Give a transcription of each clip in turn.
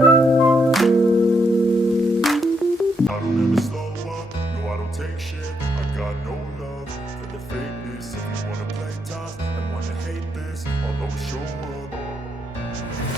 I don't ever slow up, no I don't take shit. I got no love for the fakeness. If you wanna play tough and wanna hate this, I'll always show up.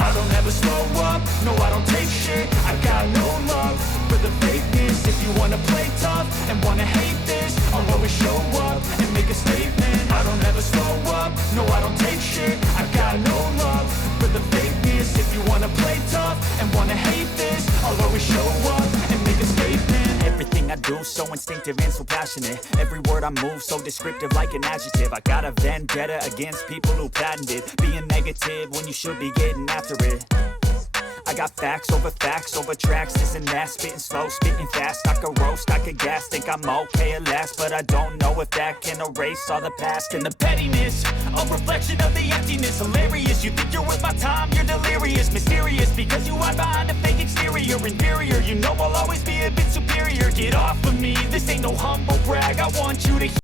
I don't ever slow up, no I don't take shit. I got no love for the fakeness. If you wanna play tough and wanna hate this, I'll always show up and make a statement. I don't ever slow up, no I don't take shit. I got no love for the fakeness. If you wanna play tough and wanna hate this, I'll always show up and make a statement. Everything I do so instinctive and so passionate. Every word I move so descriptive like an adjective. I got a vendetta against people who patented being negative when you should be getting after it. I got facts over tracks, this and that. Spitting slow, spitting fast. I could roast, I could gas. Think I'm okay at last, but I don't know if that can erase all the past. And the pettiness, a reflection of the emptiness. Hilarious, you think you're worth my time, you're delirious. Mysterious, because you hide behind a fake exterior. Inferior, you know I'll always be a bit superior. Get off of me, this ain't no humble brag. I want you to